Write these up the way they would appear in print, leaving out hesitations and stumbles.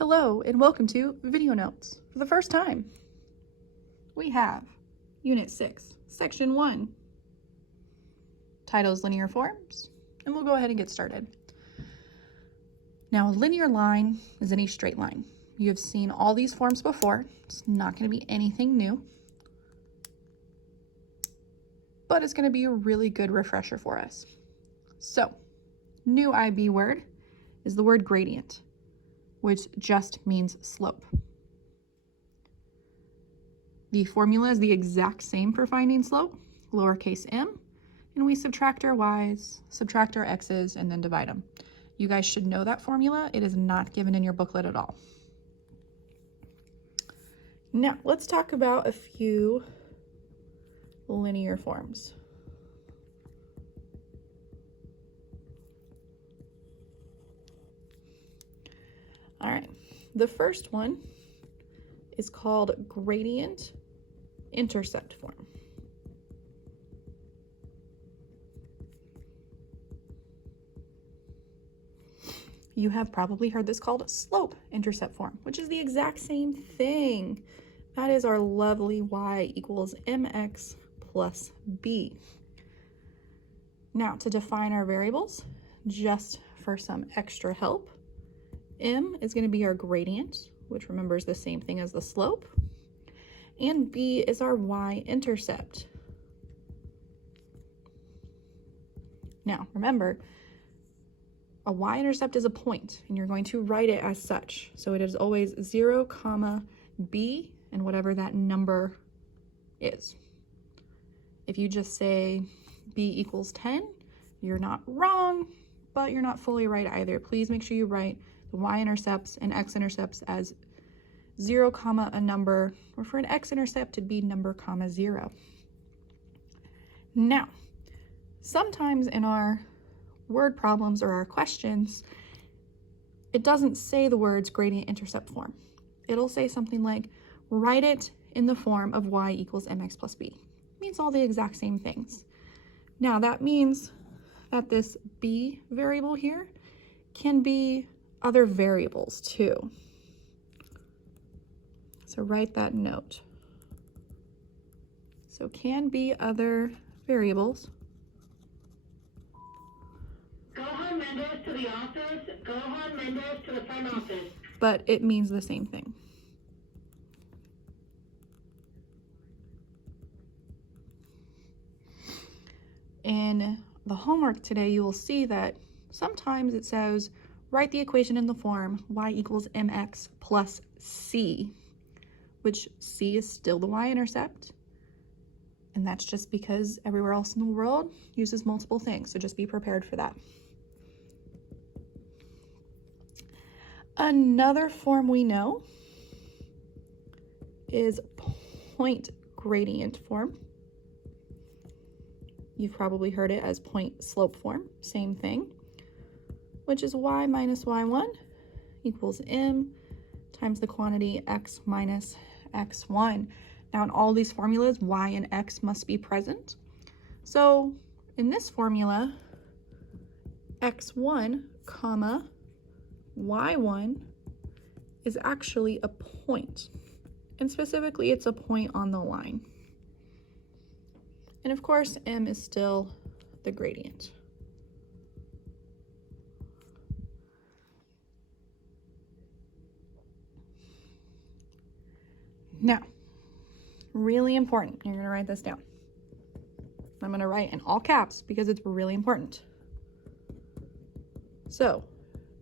Hello and welcome to Video Notes. For the first time, we have Unit 6, Section 1, titles Linear Forms, and we'll go ahead and get started. Now, a linear line is any straight line. You have seen all these forms before. It's not going to be anything new, but it's going to be a really good refresher for us. So, new IB word is the word gradient, which just means slope. The formula is the exact same for finding slope, lowercase m, and we subtract our y's, subtract our x's, and then divide them. You guys should know that formula. It is not given in your booklet at all. Now, let's talk about a few linear forms. All right, the first one is called gradient intercept form. You have probably heard this called slope intercept form, which is the exact same thing. That is our lovely y equals mx plus b. Now, to define our variables, just for some extra help, m is going to be our gradient, which remember is the same thing as the slope, and b is our y-intercept. Now, remember, a y-intercept is a point, and you're going to write it as such. So it is always 0, b, and whatever that number is. If you just say b equals 10, you're not wrong, but you're not fully right either. Please make sure you write the y-intercepts and x-intercepts as 0, a number, or for an x-intercept to be number, 0. Now, sometimes in our word problems or our questions, it doesn't say the words gradient intercept form. It'll say something like, write it in the form of y equals mx plus b. It means all the exact same things. Now, that means that this b variable here can be other variables too. So write that note. So can be other variables. Gohan Mendes to the office. Gohan Mendes to the front office. But it means the same thing. In the homework today, you will see that sometimes it says, write the equation in the form y equals mx plus c, which c is still the y-intercept. And that's just because everywhere else in the world uses multiple things, so just be prepared for that. Another form we know is point gradient form. You've probably heard it as point slope form, same thing, which is y minus y1 equals m times the quantity x minus x1. Now, in all these formulas, y and x must be present. So in this formula, x1, y1 is actually a point. And specifically, it's a point on the line. And of course, m is still the gradient. Now, really important, you're going to write this down. I'm going to write in all caps because it's really important. So,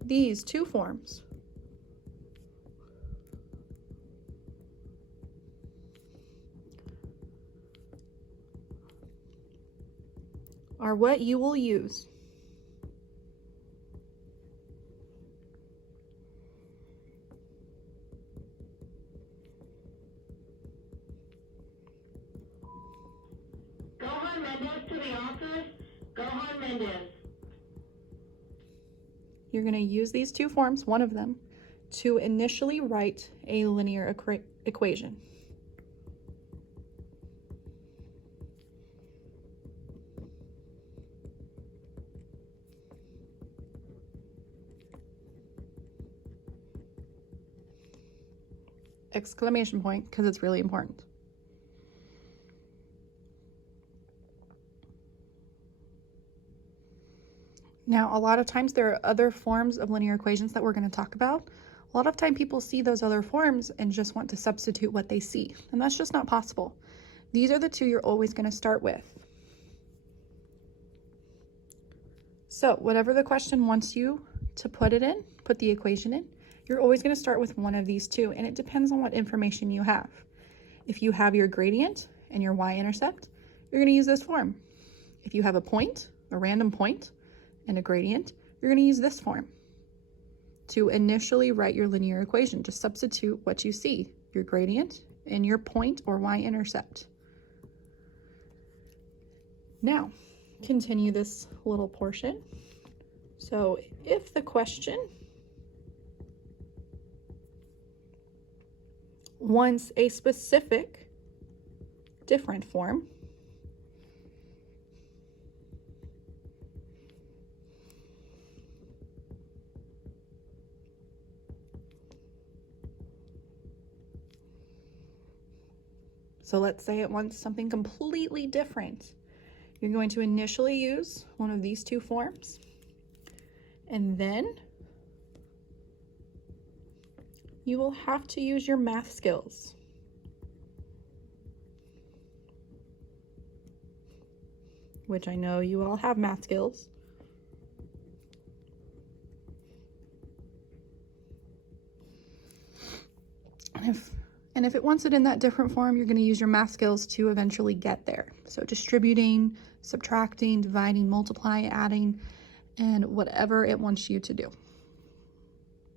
these two forms are what you will use Gohan Mendes to the office. Gohan Mendes. You're going to use these two forms, one of them, to initially write a linear equation. exclamation point, because it's really important. Now, a lot of times there are other forms of linear equations that we're going to talk about. A lot of time people see those other forms and just want to substitute what they see, and that's just not possible. These are the two you're always going to start with. So whatever the question wants you to put it in, put the equation in, you're always going to start with one of these two, and it depends on what information you have. If you have your gradient and your y-intercept, you're going to use this form. If you have a point, a random point, and a gradient, you're going to use this form. To initially write your linear equation, just substitute what you see, your gradient and your point or y-intercept. Now, continue this little portion. So if the question wants a specific different form, so let's say it wants something completely different. You're going to initially use one of these two forms, and then you will have to use your math skills. Which I know you all have math skills. And if it wants it in that different form, you're going to use your math skills to eventually get there. So distributing, subtracting, dividing, multiplying, adding, and whatever it wants you to do.